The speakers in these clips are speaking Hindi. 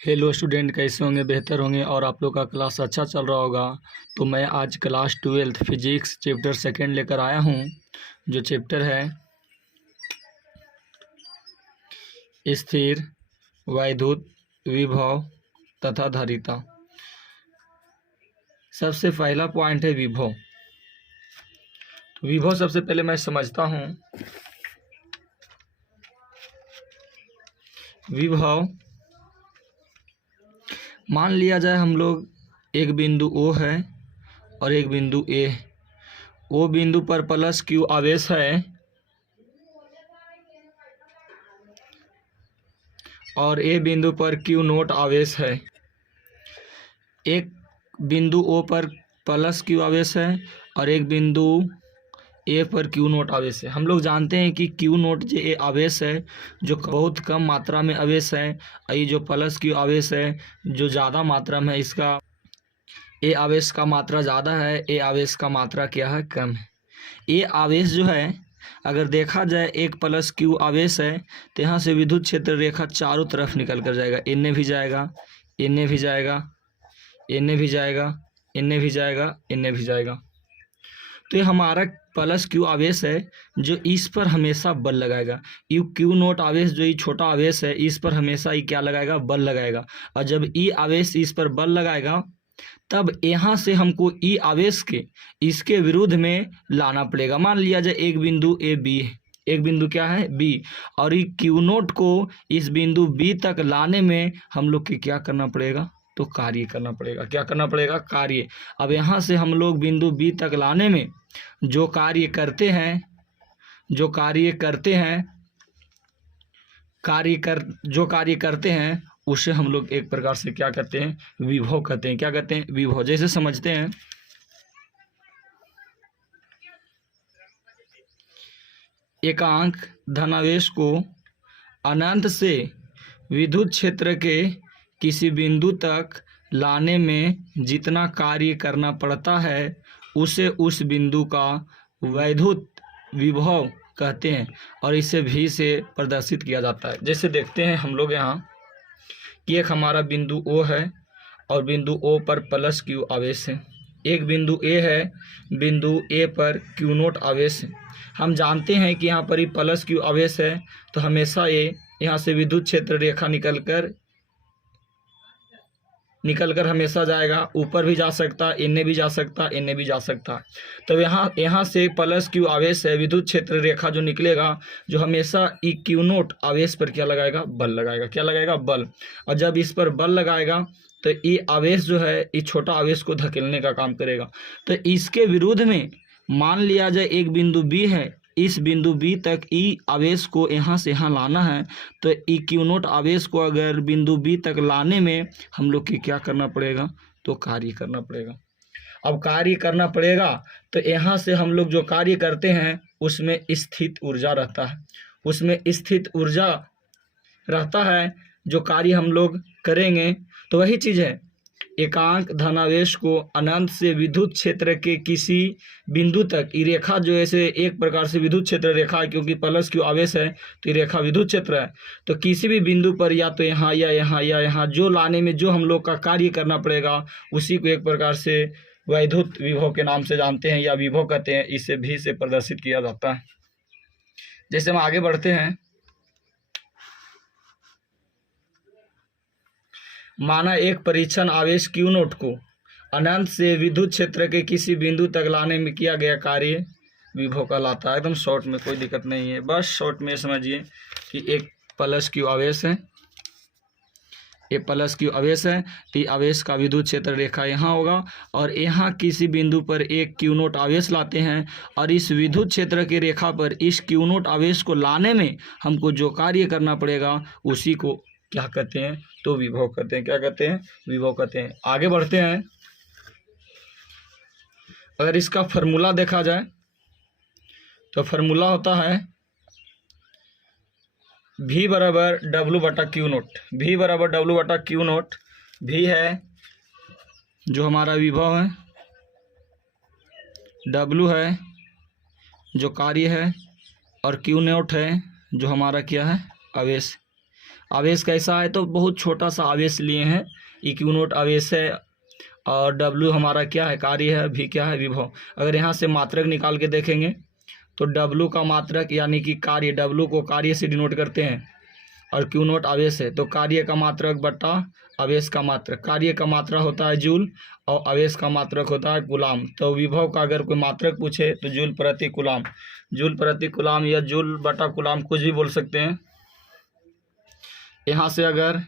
हेलो स्टूडेंट, कैसे होंगे? बेहतर होंगे और आप लोग का क्लास अच्छा चल रहा होगा। तो मैं आज क्लास 12 फिजिक्स चैप्टर सेकंड लेकर आया हूँ। जो चैप्टर है स्थिर, वैद्युत, विभव तथा धारिता। सबसे पहला पॉइंट है विभव। तो विभव सबसे पहले मैं समझता हूँ। विभव, मान लिया जाए हम लोग एक बिंदु O है और एक बिंदु A। O बिंदु पर प्लस Q आवेश है और A बिंदु पर Q नोट आवेश है। एक बिंदु O पर प्लस Q आवेश है और एक बिंदु A पर Q नोट आवेश है। हम लोग जानते हैं कि Q नोट जो ये आवेश है जो बहुत कम मात्रा में आवेश है, ये जो प्लस Q आवेश है जो ज़्यादा मात्रा में, इसका ए आवेश का मात्रा ज़्यादा है, ए आवेश का मात्रा क्या है? कम है। ये आवेश जो है, अगर देखा जाए एक प्लस Q आवेश है तो यहाँ से विद्युत क्षेत्र रेखा चारों तरफ निकल कर जाएगा। इन्हें भी जाएगा, इन्हें भी जाएगा, इन्हें भी जाएगा, इन्हें भी जाएगा, इन्हें भी जाएगा। तो ये हमारा प्लस Q आवेश है जो इस पर हमेशा बल लगाएगा। Q नोट आवेश जो ये छोटा आवेश है, इस पर हमेशा ये क्या लगाएगा? बल लगाएगा। और जब E आवेश इस पर बल लगाएगा तब यहाँ से हमको E आवेश के इसके विरुद्ध में लाना पड़ेगा। मान लिया जाए एक बिंदु ए बी है, एक बिंदु क्या है? बी, और ये Q नोट को इस बिंदु बी तक लाने में हम लोग को क्या करना पड़ेगा? तो कार्य करना पड़ेगा। क्या करना पड़ेगा? कार्य। अब यहाँ से हम लोग बिंदु बी तक लाने में जो कार्य करते हैं, जो कार्य करते हैं उसे हम लोग एक प्रकार से क्या कहते हैं? विभव कहते हैं। क्या कहते हैं? विभव। जैसे समझते हैं, एकांक धनावेश को अनंत से विद्युत क्षेत्र के किसी बिंदु तक लाने में जितना कार्य करना पड़ता है उसे उस बिंदु का वैद्युत विभव कहते हैं और इसे भी से प्रदर्शित किया जाता है। जैसे देखते हैं हम लोग यहाँ कि एक हमारा बिंदु O है और बिंदु O पर प्लस Q आवेश है। एक बिंदु A है, बिंदु A पर Q नोट आवेश है। हम जानते हैं कि यहाँ पर ही प्लस Q आवेश है तो हमेशा ये यहाँ से विद्युत क्षेत्र रेखा निकल कर हमेशा जाएगा। ऊपर भी जा सकता, इन्हें भी जा सकता, इन्हें भी जा सकता। तो यहाँ से प्लस Q आवेश है, विद्युत क्षेत्र रेखा जो निकलेगा जो हमेशा ई Q नोट आवेश पर क्या लगाएगा? बल लगाएगा। क्या लगाएगा? बल। और जब इस पर बल लगाएगा तो ये आवेश जो है ये छोटा आवेश को धकेलने का काम करेगा। तो इसके विरुद्ध में मान लिया जाए एक बिंदु B है, इस बिंदु B तक E आवेश को यहाँ से यहाँ लाना है तो ई Q नोट आवेश को अगर बिंदु B तक लाने में हम लोग की क्या करना पड़ेगा? तो कार्य करना पड़ेगा। अब कार्य करना पड़ेगा तो यहाँ से हम लोग जो कार्य करते हैं उसमें स्थित ऊर्जा रहता है, उसमें स्थित ऊर्जा रहता है जो कार्य हम लोग करेंगे। तो वही चीज़ है, एकांक धनावेश को अनंत से विद्युत क्षेत्र के किसी बिंदु तक, ये रेखा जो ऐसे एक प्रकार से विद्युत क्षेत्र रेखा है क्योंकि प्लस Q आवेश है तो ये रेखा विद्युत क्षेत्र है। तो किसी भी बिंदु पर या तो यहाँ या यहाँ या यहाँ जो लाने में जो हम लोग का कार्य करना पड़ेगा उसी को एक प्रकार से वैद्युत विभव के नाम से जानते हैं या विभव कहते हैं। इसे भी से प्रदर्शित किया जाता है। जैसे हम आगे बढ़ते हैं, माना एक परीक्षण आवेश Q नोट को अनंत से विद्युत क्षेत्र के किसी बिंदु तक लाने में किया गया कार्य विभव कहलाता है। एकदम शॉर्ट में, कोई दिक्कत नहीं है, बस शॉर्ट में समझिए कि एक प्लस Q आवेश है, ये प्लस Q आवेश है, ये आवेश का विद्युत क्षेत्र रेखा यहाँ होगा और यहाँ किसी बिंदु पर एक Q नोट आवेश लाते हैं और इस विद्युत क्षेत्र की रेखा पर इस Q नोट आवेश को लाने में हमको जो कार्य करना पड़ेगा उसी को क्या कहते हैं? तो विभव कहते हैं। क्या कहते हैं? विभव कहते हैं। आगे बढ़ते हैं, अगर इसका फॉर्मूला देखा जाए तो फॉर्मूला होता है V बराबर W बटा Q नोट। V बराबर W बटा Q नोट। V है जो हमारा विभव है, W है जो कार्य है और Q नोट है जो हमारा क्या है? आवेश। आवेश कैसा है, तो बहुत छोटा सा आवेश लिए हैं, ई क्यू नोट आवेश है, और W हमारा क्या है, कार्य है, V क्या है, विभव। अगर यहाँ से मात्रक निकाल के देखेंगे तो W का मात्रक यानी कि कार्य, W को कार्य से डिनोट करते हैं, और Q नोट आवेश है, तो कार्य का मात्रक बटा आवेश का मात्रक। कार्य का मात्रा होता है जूल और आवेश का मात्रक होता है कूलाम। तो विभव का अगर कोई मात्रक पूछे तो जूल प्रति कूलाम, जूल प्रति कूलाम या जूल बटा कूलाम कुछ भी बोल सकते हैं। यहाँ से अगर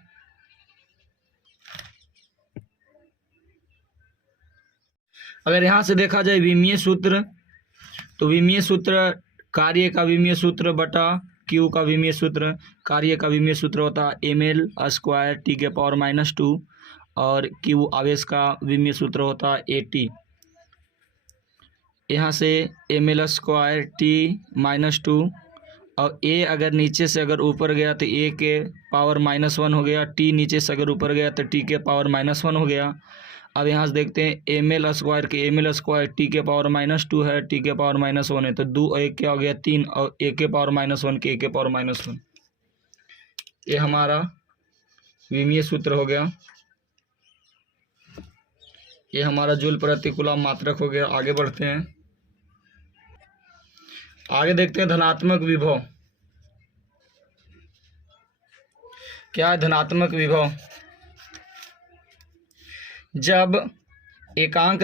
यहाँ से देखा जाए विमीय सूत्र, तो विमीय सूत्र कार्य का विमीय सूत्र बटा क्यू का विमीय सूत्र। कार्य का विमीय सूत्र होता है ml² T⁻², और क्यू आवेश का विमीय सूत्र होता है AT। यहाँ से ml² T⁻², और a अगर नीचे से अगर ऊपर गया तो a के पावर -1 हो गया, t नीचे से अगर ऊपर गया तो t के पावर -1 हो गया। अब यहाँ से देखते हैं ml² के ml² t के पावर -2 है, t के पावर -1 है, तो 2 1 क्या हो गया 3, और a के पावर -1 के a के पावर -1। ये हमारा विमीय सूत्र हो गया, ये हमारा जूल प्रति कूलम मात्रक हो गया। आगे बढ़ते हैं, आगे देखते हैं धनात्मक विभव। क्या है धनात्मक विभव? जब एकांक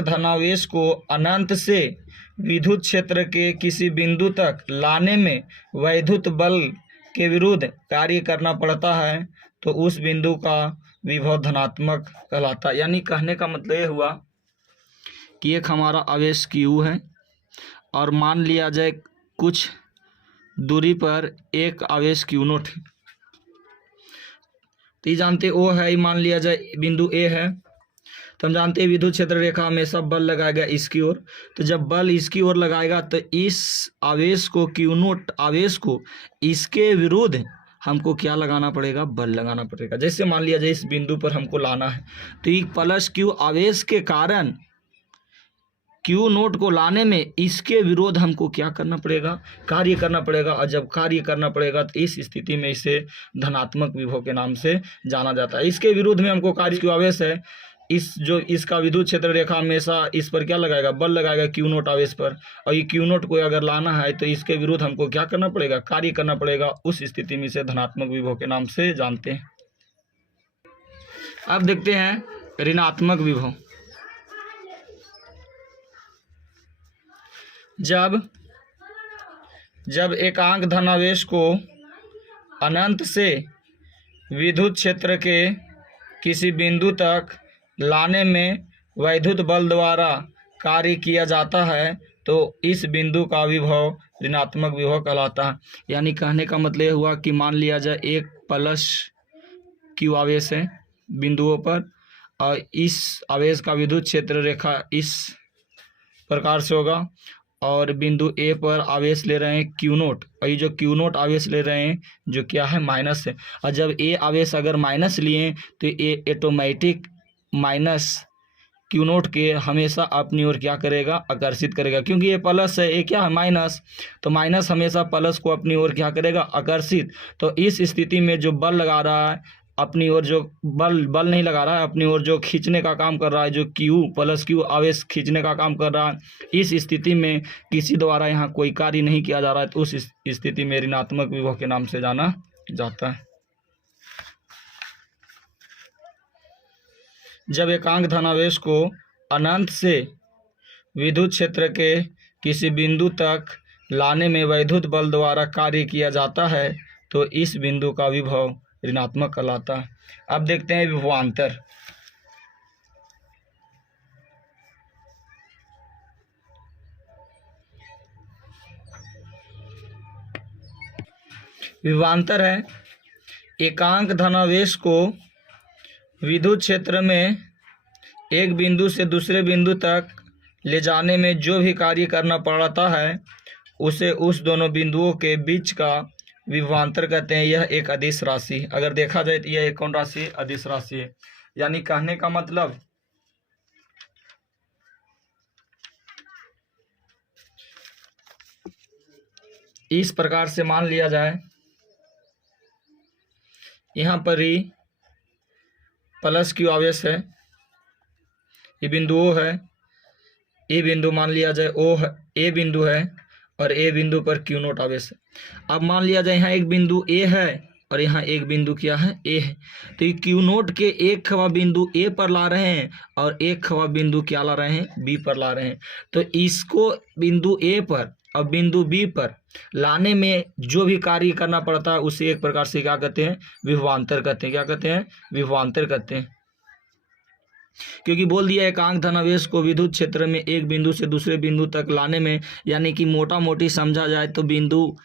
धनावेश को अनंत से विद्युत क्षेत्र के किसी बिंदु तक लाने में वैद्युत बल के विरुद्ध कार्य करना पड़ता है, तो उस बिंदु का विभव धनात्मक कहलाता है। यानी कहने का मतलब ये हुआ कि एक हमारा आवेश Q है, और मान लिया जाए कुछ दूरी पर एक आवेश Q नोट है, तो ये जानते O है, मान लिया जाए बिंदु A है, तो हम जानते हैं विद्युत क्षेत्र रेखा हमेशा बल लगाएगा इसकी ओर। तो जब बल इसकी ओर लगाएगा तो इस आवेश को Q नोट आवेश को इसके विरुद्ध हमको क्या लगाना पड़ेगा, बल लगाना पड़ेगा। जैसे मान लिया जाए इस बिंदु पर हमको लाना है, तो ये +Q आवेश के कारण Q नोट को लाने में इसके विरोध हमको क्या करना पड़ेगा, कार्य करना पड़ेगा। और जब कार्य करना पड़ेगा तो इस स्थिति में इसे धनात्मक विभव के नाम से जाना जाता है। इसके विरुद्ध में हमको कार्य Q आवेश है, इसका विद्युत क्षेत्र रेखा हमेशा इस पर क्या लगाएगा, बल लगाएगा Q नोट आवेश पर, और ये Q नोट को अगर लाना है तो इसके विरुद्ध हमको क्या करना पड़ेगा, कार्य करना पड़ेगा। उस स्थिति में इसे धनात्मक विभव के नाम से जानते हैं। अब देखते हैं ऋणात्मक विभव। जब एकांक धनावेश को अनंत से विद्युत क्षेत्र के किसी बिंदु तक लाने में वैद्युत बल द्वारा कार्य किया जाता है, तो इस बिंदु का विभव ऋणात्मक विभव कहलाता है। यानी कहने का मतलब हुआ कि मान लिया जाए एक +Q आवेश है बिंदुओं पर, और इस आवेश का विद्युत क्षेत्र रेखा इस प्रकार से होगा, और बिंदु A पर आवेश ले रहे हैं Q नोट, और ये जो Q नोट आवेश ले रहे हैं जो क्या है, माइनस है। और जब A आवेश अगर माइनस लिए तो ये ऑटोमेटिक -Q नोट के हमेशा अपनी ओर क्या करेगा, आकर्षित करेगा, क्योंकि ये प्लस है, ये क्या है माइनस, तो माइनस हमेशा प्लस को अपनी ओर क्या करेगा, आकर्षित। तो इस स्थिति में जो बल लगा रहा है अपनी ओर, जो बल नहीं लगा रहा है अपनी ओर, जो खींचने का काम कर रहा है, जो Q आवेश खींचने का काम कर रहा है, इस स्थिति में किसी द्वारा यहाँ कोई कार्य नहीं किया जा रहा है, तो उस स्थिति में ऋणात्मक विभव के नाम से जाना जाता है। जब एकांक धनावेश को अनंत से विद्युत क्षेत्र के किसी बिंदु तक लाने में वैद्युत बल द्वारा कार्य किया जाता है, तो इस बिंदु का विभव ऋणात्मक कहलाता है। अब देखते हैं विभवांतर। विभवांतर है एकांक धनावेश को विद्युत क्षेत्र में एक बिंदु से दूसरे बिंदु तक ले जाने में जो भी कार्य करना पड़ता है, उसे उस दोनों बिंदुओं के बीच का विभवांतर कहते हैं। यह एक अदिश राशि, अगर देखा जाए तो यह एक कौन राशि है, अदिश राशि है। यानी कहने का मतलब इस प्रकार से मान लिया जाए यहाँ पर ई प्लस क्यू आवेश है, ये बिंदु ओ है, ए बिंदु मान लिया जाए ओ है, ए बिंदु है और ए बिंदु पर क्यू नोट आवेश है। अब मान लिया जाए यहाँ एक बिंदु ए है और यहाँ एक बिंदु क्या है, ए है, तो ये क्यू नोट के एक खवा बिंदु ए पर ला रहे हैं और एक खवा बिंदु क्या ला रहे हैं, बी पर ला रहे हैं। तो इसको बिंदु ए पर और बिंदु बी पर लाने में जो भी कार्य करना पड़ता है उसे एक प्रकार से क्या कहते हैं, विभवांतर कहते हैं। क्या कहते हैं, विभवांतर कहते हैं। क्योंकि बोल दिया एकांक धनावेश को विद्युत क्षेत्र में एक बिंदु से दूसरे बिंदु तक लाने में, यानी कि मोटा मोटी समझा जाए तो बिंदु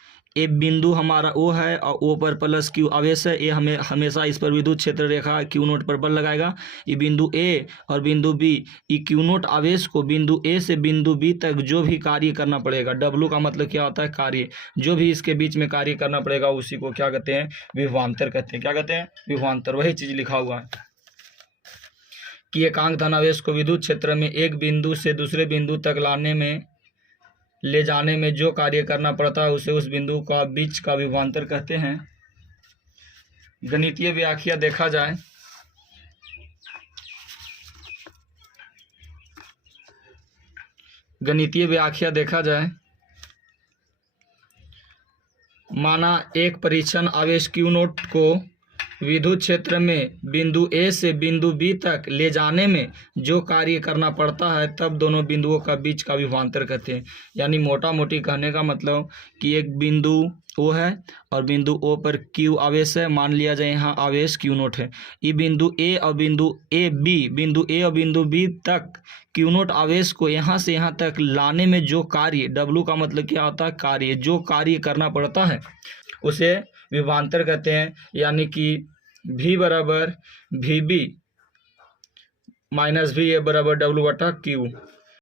हमारा ओ है और ओ पर प्लस क्यू आवेश है, ये हमें हमेशा इस पर विद्युत क्षेत्र रेखा क्यू नोट पर बल लगाएगा। ये बिंदु ए और बिंदु बी, ये क्यू नोट आवेश को बिंदु ए से बिंदु बी तक जो भी कार्य करना पड़ेगा, डब्लू का मतलब क्या होता है, कार्य, जो भी इसके बीच में कार्य करना पड़ेगा उसी को क्या कहते हैं, विभवांतर कहते हैं। क्या कहते हैं, विभवांतर। वही चीज लिखा हुआ है कि एकांक धनावेश को विद्युत क्षेत्र में एक बिंदु से दूसरे बिंदु तक ले जाने में जो कार्य करना पड़ता है उसे उस बिंदु का बीच का विभवांतर कहते हैं। गणितीय व्याख्या देखा जाए, माना एक परीक्षण आवेश क्यू नोट को विद्युत क्षेत्र में बिंदु ए से बिंदु बी तक ले जाने में जो कार्य करना पड़ता है तब दोनों बिंदुओं का बीच का विभवांतर कहते हैं। यानी मोटा मोटी कहने का मतलब कि एक बिंदु ओ है और बिंदु ओ पर क्यू आवेश है, मान लिया जाए यहाँ आवेश क्यू नोट है। ये बिंदु ए और बिंदु बी तक क्यू नोट आवेश को यहाँ से यहाँ तक लाने में जो कार्य, डब्लू का मतलब क्या होता है, कार्य, जो कार्य करना पड़ता है उसे विभवांतर कहते हैं। यानी कि V बराबर VB माइनस V A बराबर W बटा Q।